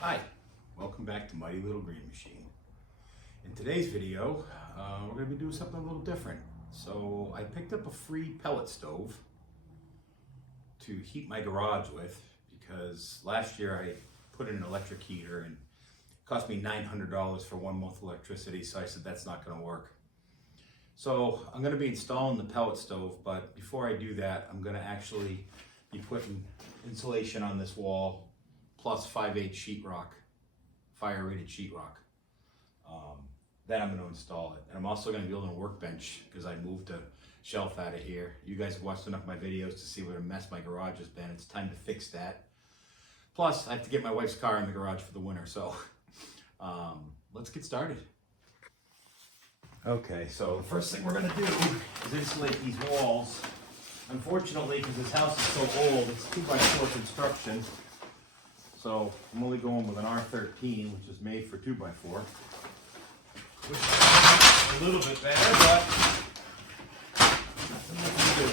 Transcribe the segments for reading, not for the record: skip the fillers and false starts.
Hi, welcome back to Mighty Little Green Machine. In today's video, we're going to be doing something a little different. So I picked up a free pellet stove to heat my garage with because last year I put in an electric heater and it cost me $900 for 1 month electricity, so I said that's not going to work. So I'm going to be installing the pellet stove, but before I do that, I'm going to actually be putting insulation on this wall plus 5/8 sheetrock, fire rated sheetrock. Then I'm going to install it. And I'm also going to be building a workbench because I moved a shelf out of here. You guys have watched enough of my videos to see what a mess my garage has been. It's time to fix that. Plus, I have to get my wife's car in the garage for the winter, so let's get started. Okay, so the first thing we're going to do is insulate these walls. Unfortunately, because this house is so old, it's 2x4 construction. So I'm only going with an R13, which is made for 2x4. Which is a little bit better, but nothing I can do.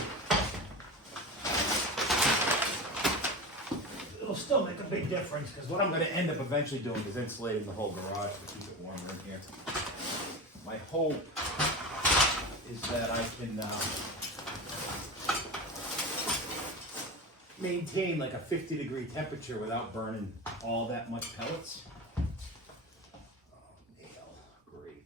It'll still make a big difference because what I'm going to end up eventually doing is insulating the whole garage to keep it warmer in here. My hope is that I can maintain like a 50-degree temperature without burning all that much pellets. Oh, nail, great.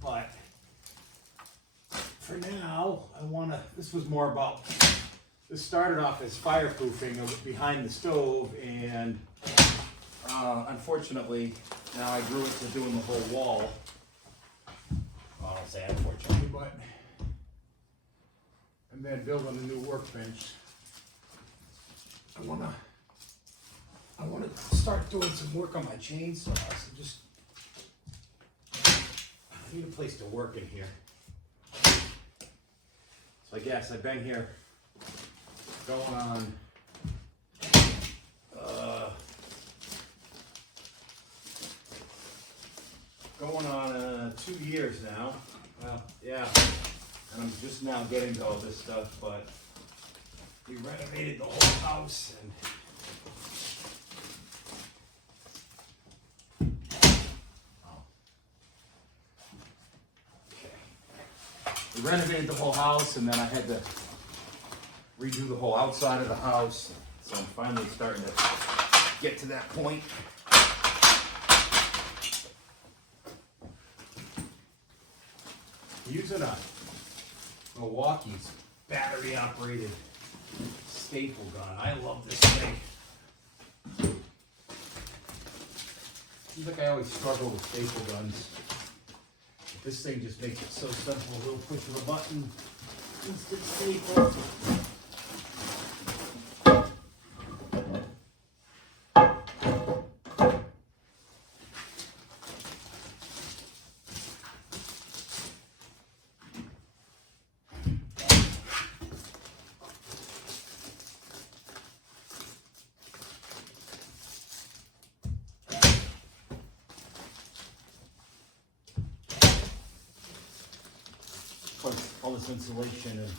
But for now, this was more about, this started off as fireproofing behind the stove, and unfortunately, now I grew it to doing the whole wall. Well, I'll say unfortunately, but and then building a new workbench. I wanna start doing some work on my chainsaws. I need a place to work in here. So I guess I've been here going on going on 2 years now. Well, yeah, and I'm just now getting to all this stuff, but we renovated the whole house and we renovated the whole house, and then I had to redo the whole outside of the house. So I'm finally starting to get to that point. Using a Milwaukee's battery operated staple gun. I love this thing. Seems like I always struggle with staple guns. But this thing just makes it so simple. A little push of a button, instant staple. All this insulation and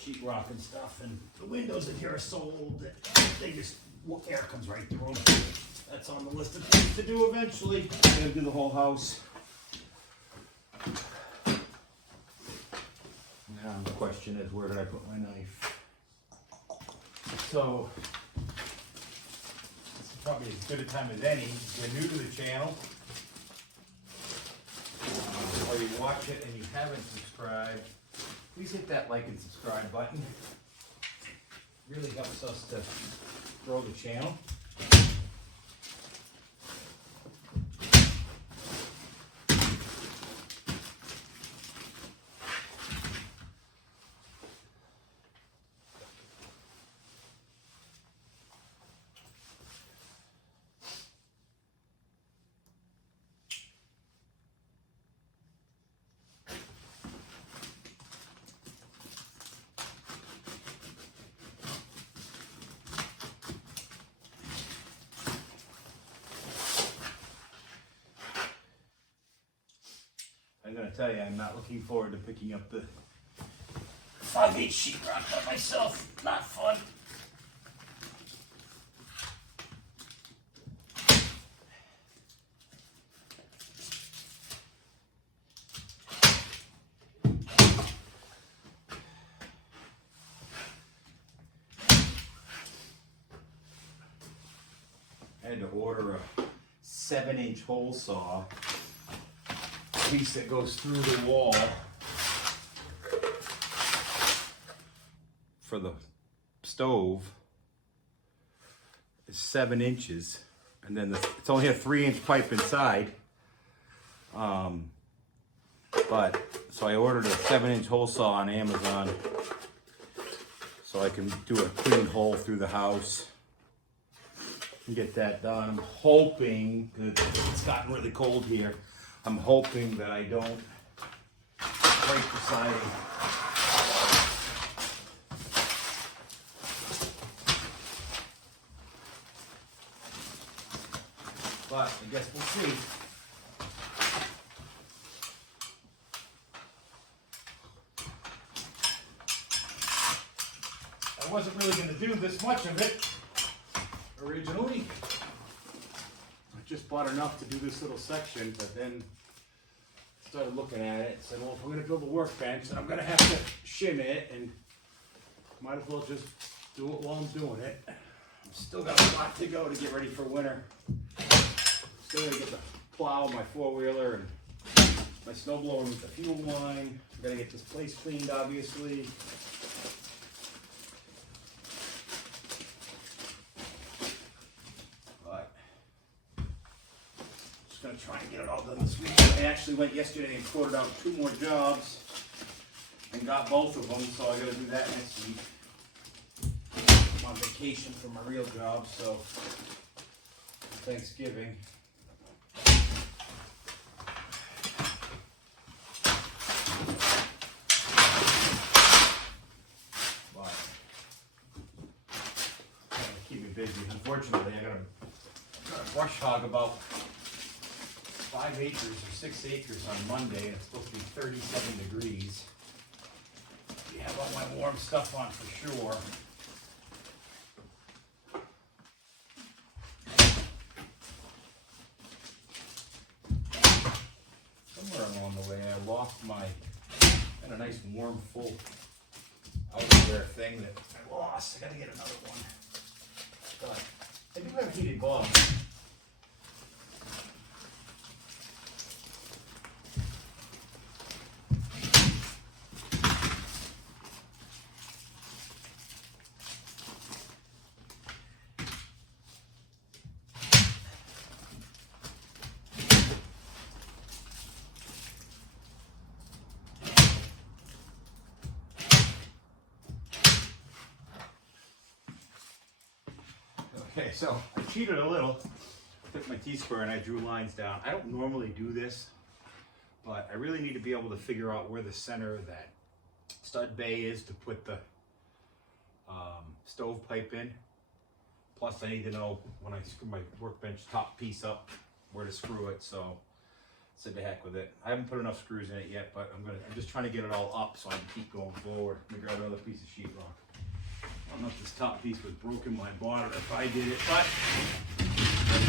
sheetrock and stuff, and the windows in here are so old that air comes right through them. That's on the list of things to do eventually. I'm gonna do the whole house. Now the question is, where did I put my knife? So this is probably as good a time as any. If you're new to the channel, or you watch it and you haven't subscribed, please hit that like and subscribe button. It really helps us to grow the channel. I'm going to tell you, I'm not looking forward to picking up the 5/8 sheetrock by myself. Not fun. I had to order a 7-inch hole saw, piece that goes through the wall for the stove. It's 7 inches, and then it's only a 3-inch pipe inside. But so I ordered a 7-inch hole saw on Amazon so I can do a clean hole through the house and get that done. I'm hoping that it's gotten really cold here. I'm hoping that I don't break the siding. But I guess we'll see. I wasn't really going to do this much of it originally. I just bought enough to do this little section, but then started looking at it and said, well, if I'm going to build a workbench, then I'm going to have to shim it, and might as well just do it while I'm doing it. I've still got a lot to go to get ready for winter. Still got to get the plow, my 4-wheeler, and my snowblower with the fuel line. I've got to get this place cleaned, obviously. Gonna try and get it all done this week. I actually went yesterday and quoted out 2 more jobs and got both of them, so I gotta do that next week. I'm on vacation for my real job, so Thanksgiving. But gotta keep me busy. Unfortunately, I gotta brush hog about 5 acres or 6 acres on Monday, and it's supposed to be 37 degrees. Yeah, I got my warm stuff on for sure. Somewhere along the way, I lost I had a nice warm full outerwear thing that I lost. I gotta get another one. But I do have heated gloves. Okay, so I cheated a little. I took my T-square and I drew lines down. I don't normally do this, but I really need to be able to figure out where the center of that stud bay is to put the stove pipe in. Plus I need to know when I screw my workbench top piece up where to screw it, so I said to heck with it. I haven't put enough screws in it yet, but I'm just trying to get it all up so I can keep going forward. Let me grab another piece of sheetrock. I don't know if this top piece was broken when I bought it or if I did it, but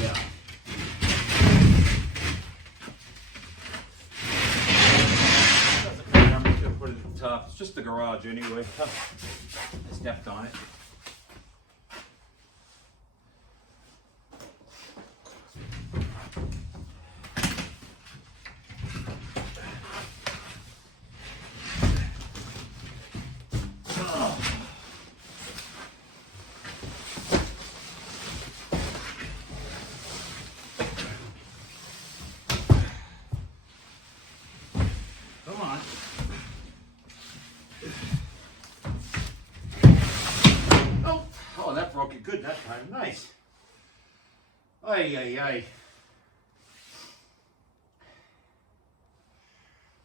yeah. Doesn't matter, I'm just gonna put it at the top. It's just the garage anyway. I stepped on it. Broke it good that time. Nice. Ay, ay, ay.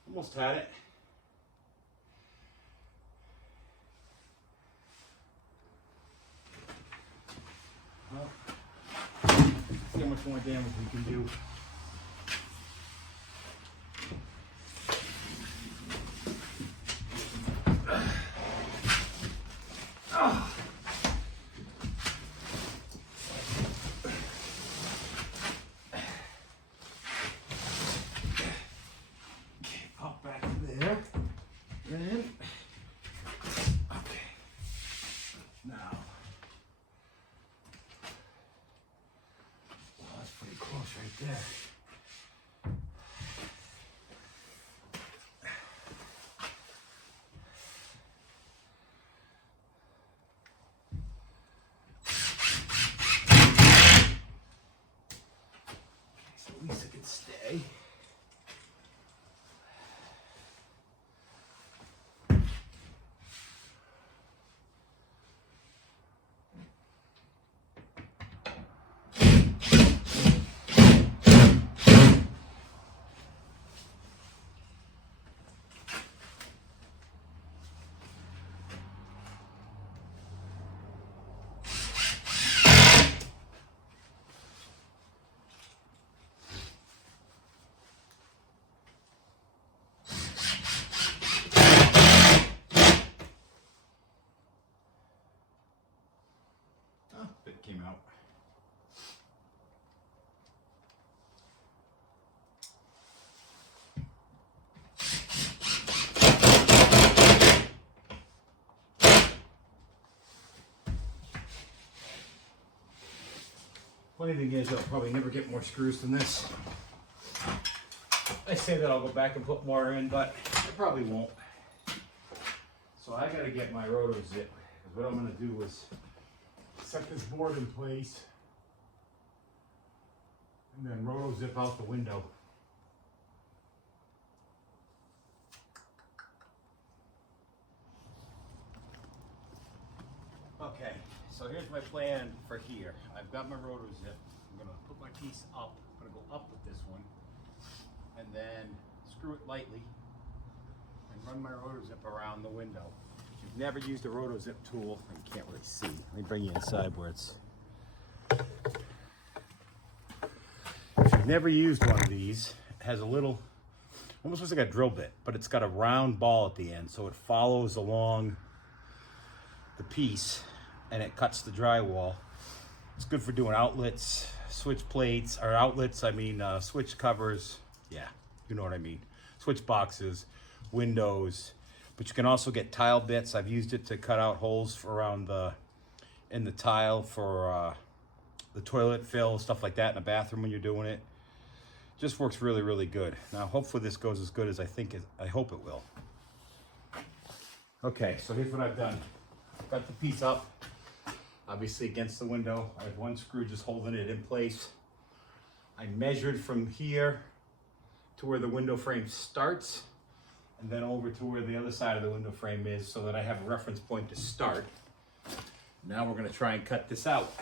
Almost had it. Well, see how much more damage we can do. Funny thing is, I'll probably never get more screws than this. I say that I'll go back and put more in, but I probably won't. So I gotta get my roto zip, because what I'm gonna do is set this board in place and then roto zip out the window. Okay, so here's my plan for here. I've got my roto zip. I'm gonna put my piece up. I'm gonna go up with this one and then screw it lightly and run my roto zip around the window. If you've never used a roto zip tool, you can't really see. Let me bring you inside where it's. If you've never used one of these, it has a little, almost looks like a drill bit, but it's got a round ball at the end, so it follows along the piece and it cuts the drywall. It's good for doing outlets, switch plates, or outlets, I mean switch covers, yeah, you know what I mean. Switch boxes, windows, but you can also get tile bits. I've used it to cut out holes around in the tile for the toilet fill, stuff like that in the bathroom when you're doing it. Just works really, really good. Now, hopefully this goes as good as I hope it will. Okay, so here's what I've done. I've got the piece up, obviously against the window. I have one screw just holding it in place. I measured from here to where the window frame starts, and then over to where the other side of the window frame is, so that I have a reference point to start. Now we're gonna try and cut this out.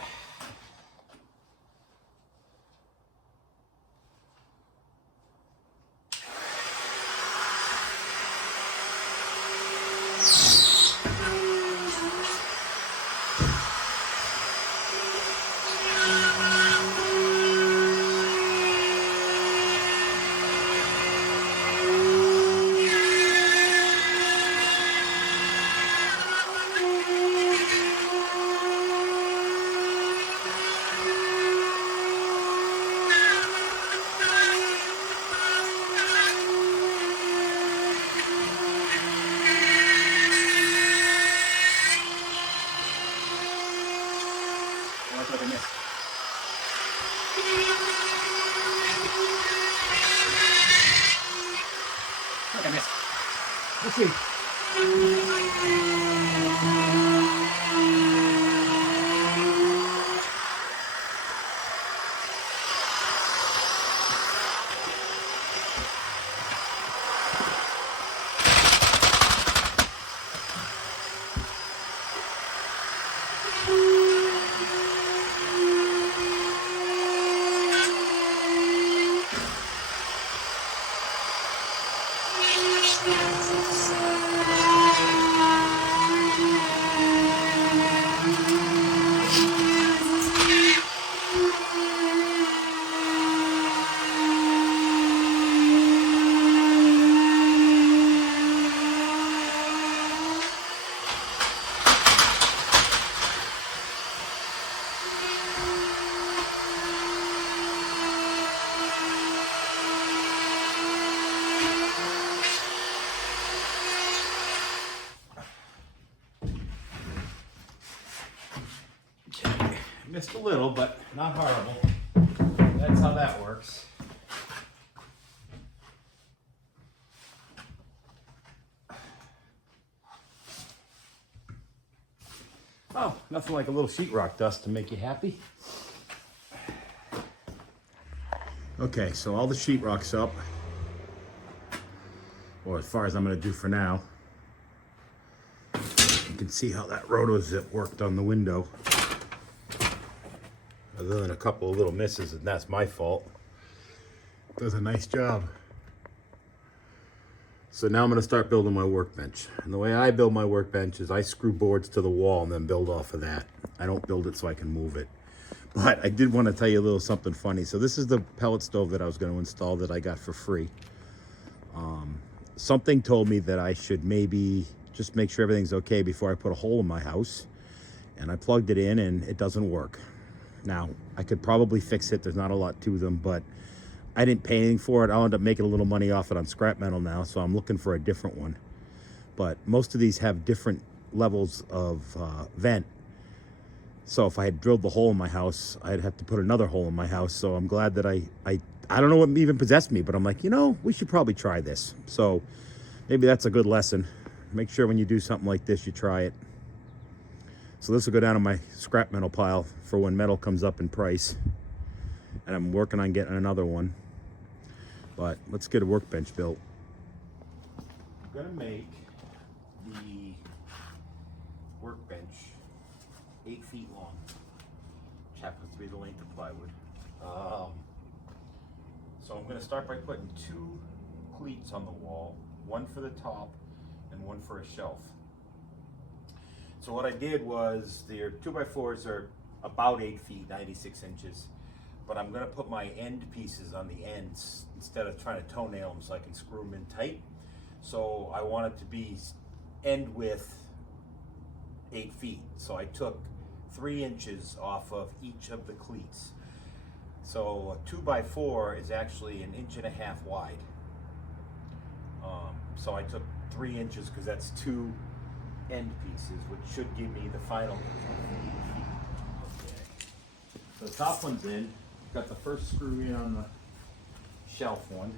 Let's see. Missed a little, but not horrible. That's how that works. Oh, nothing like a little sheetrock dust to make you happy. Okay, so all the sheetrock's up, or as far as I'm going to do for now. You can see how that roto zip worked on the window. Other than a couple of little misses, and that's my fault. Does a nice job. So now I'm going to start building my workbench. And the way I build my workbench is I screw boards to the wall and then build off of that. I don't build it so I can move it. But I did want to tell you a little something funny. So this is the pellet stove that I was going to install that I got for free. Something told me that I should maybe just make sure everything's okay before I put a hole in my house. And I plugged it in and it doesn't work. Now, I could probably fix it. There's not a lot to them, but I didn't pay anything for it. I'll end up making a little money off it on scrap metal now, so I'm looking for a different one. But most of these have different levels of vent. So if I had drilled the hole in my house, I'd have to put another hole in my house. So I'm glad that I don't know what even possessed me, but I'm like, you know, we should probably try this. So maybe that's a good lesson. Make sure when you do something like this, you try it. So this will go down on my scrap metal pile for when metal comes up in price. And I'm working on getting another one. But let's get a workbench built. I'm gonna make the workbench 8 feet long, which happens to be the length of plywood. So I'm gonna start by putting 2 cleats on the wall, one for the top and one for a shelf. So what I did was, their 2x4s are about 8 feet, 96 inches. But I'm gonna put my end pieces on the ends instead of trying to toenail them so I can screw them in tight. So I want it to be end width 8 feet. So I took 3 inches off of each of the cleats. So a 2x4 is actually 1.5 inches wide. So I took 3 inches because that's 2 end pieces, which should give me the final 8 feet. Okay. So the top one's in. Got the first screw in on the shelf one.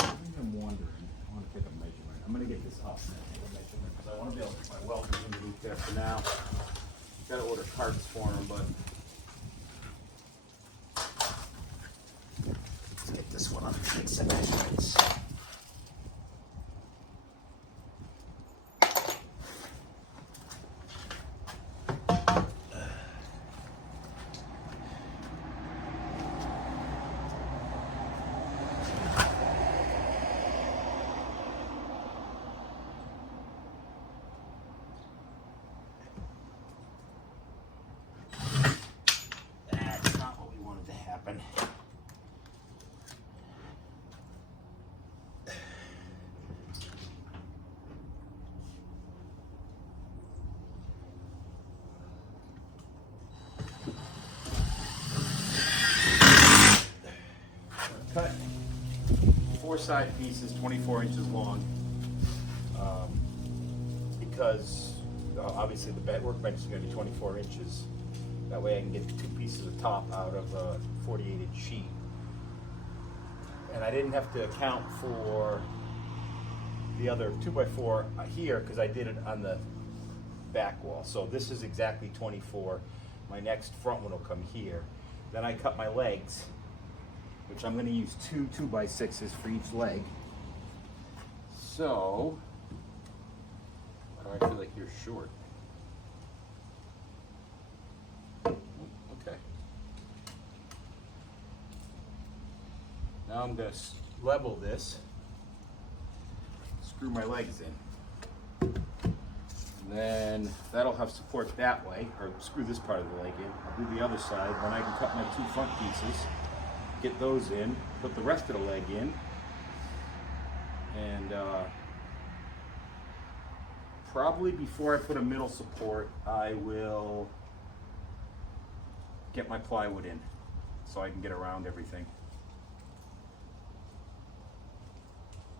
I'm wondering, I want to take a measurement. I'm going to get this up and take a measurement because I want to be able to put my welders underneath there for now. Got to order carts for them, but let's get this one up and take some measurements. Cut 4 side pieces 24 inches long because obviously the workbench is going to be 24 inches. That way I can get 2 pieces of top out of a 48-inch sheet. And I didn't have to account for the other 2x4 here because I did it on the back wall. So this is exactly 24. My next front one will come here. Then I cut my legs, which I'm going to use 2 2x6s for each leg. So, why do I feel like you're short? Okay. Now I'm going to level this, screw my legs in. And then that'll have support that way, or screw this part of the leg in. I'll do the other side, then I can cut my 2 front pieces, get those in, put the rest of the leg in, and probably before I put a middle support, I will get my plywood in so I can get around everything.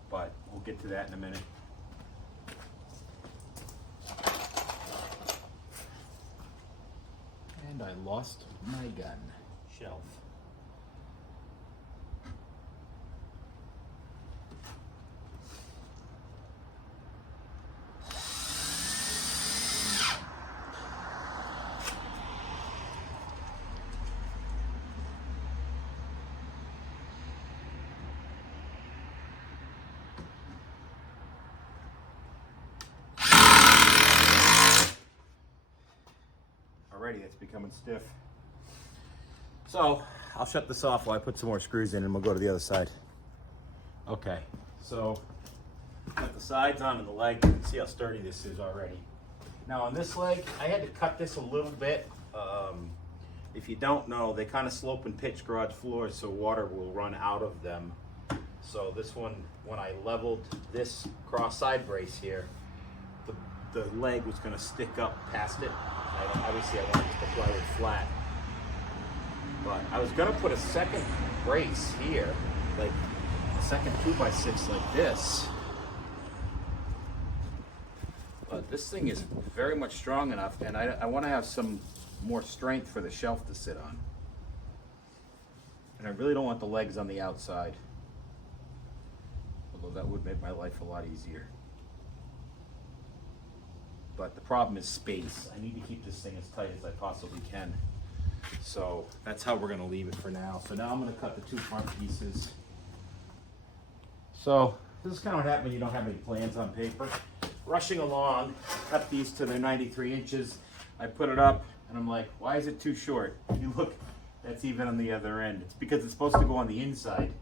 But we'll get to that in a minute. And I lost my gun shelf. Already it's becoming stiff. So I'll shut this off while I put some more screws in and we'll go to the other side. Okay, so got the sides on and the leg. You can see how sturdy this is already. Now on this leg, I had to cut this a little bit. If you don't know, they kind of slope and pitch garage floors so water will run out of them. So this one, when I leveled this cross side brace here, the leg was going to stick up past it. Obviously I wanted to plywood flat. But I was going to put a second brace here, like a second 2x6 like this. But this thing is very much strong enough, and I want to have some more strength for the shelf to sit on. And I really don't want the legs on the outside, although that would make my life a lot easier. But the problem is space. I need to keep this thing as tight as I possibly can. So that's how we're going to leave it for now. So now I'm going to cut the two front pieces. So this is kind of what happens when you don't have any plans on paper. Rushing along, cut these to their 93 inches. I put it up and I'm like, why is it too short? You look, that's even on the other end. It's because it's supposed to go on the inside.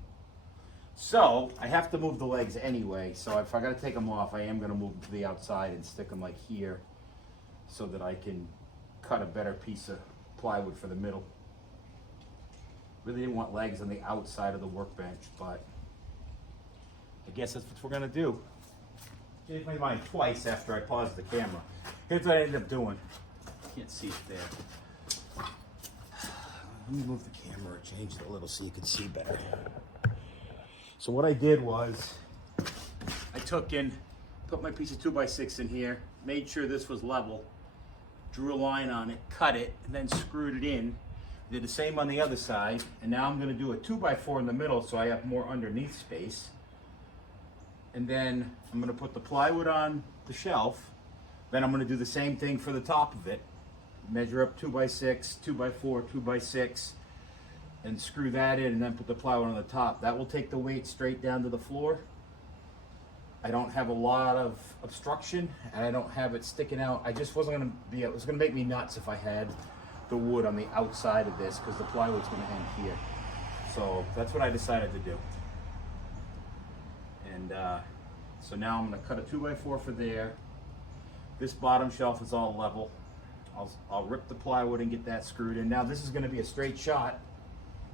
So I have to move the legs anyway. So if I got to take them off, I am going to move them to the outside and stick them like here so that I can cut a better piece of plywood for the middle. Really didn't want legs on the outside of the workbench, but I guess that's what we're going to do. Changed my mind twice after I paused the camera. Here's what I ended up doing. Can't see it there. Let me move the camera, change it a little so you can see better. So what I did was, I took in, put my piece of 2x6 in here, made sure this was level, drew a line on it, cut it, and then screwed it in. Did the same on the other side, and now I'm going to do a 2x4 in the middle so I have more underneath space. And then I'm going to put the plywood on the shelf. Then I'm going to do the same thing for the top of it. Measure up 2x6, 2x4, 2x6, and screw that in, and then put the plywood on the top. That will take the weight straight down to the floor. I don't have a lot of obstruction, and I don't have it sticking out. I just wasn't going to be, it was going to make me nuts if I had the wood on the outside of this, because the plywood's going to end here. So that's what I decided to do. And so now I'm going to cut a 2x4 for there. This bottom shelf is all level. I'll rip the plywood and get that screwed in. Now this is going to be a straight shot,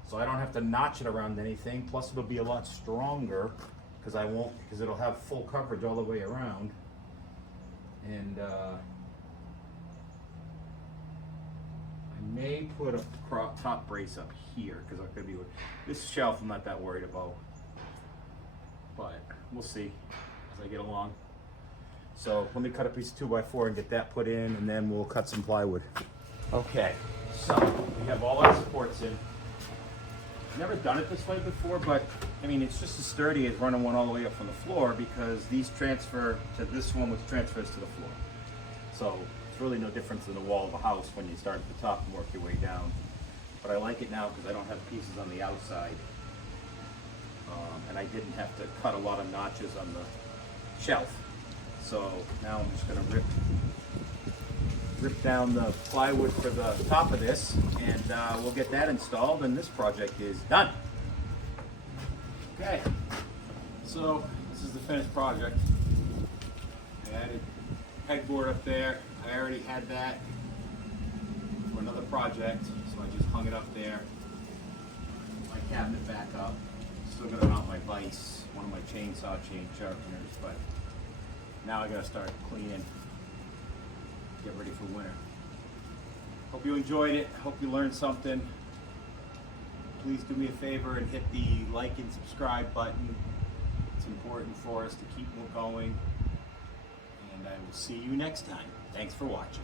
so I don't have to notch it around anything. Plus it'll be a lot stronger because it'll have full coverage all the way around. And I may put a top brace up here because I'm going to be, this shelf I'm not that worried about, but we'll see as I get along. So let me cut a piece of 2x4 and get that put in, and then we'll cut some plywood. Okay, so we have all our supports in. I've never done it this way before, but I mean, it's just as sturdy as running one all the way up from the floor, because these transfer to this one, which transfers to the floor. So it's really no difference in the wall of a house when you start at the top and work your way down. But I like it now because I don't have pieces on the outside. And I didn't have to cut a lot of notches on the shelf. So now I'm just going to rip down the plywood for the top of this, and we'll get that installed, and this project is done. Okay, so this is the finished project. I added pegboard up there. I already had that for another project, so I just hung it up there. Put my cabinet back up. Still gonna mount my vise, one of my chainsaw chain sharpeners, but now I gotta start cleaning, get ready for winter. Hope you enjoyed it. Hope you learned something. Please do me a favor and hit the like and subscribe button. It's important for us to keep going. And I will see you next time. Thanks for watching.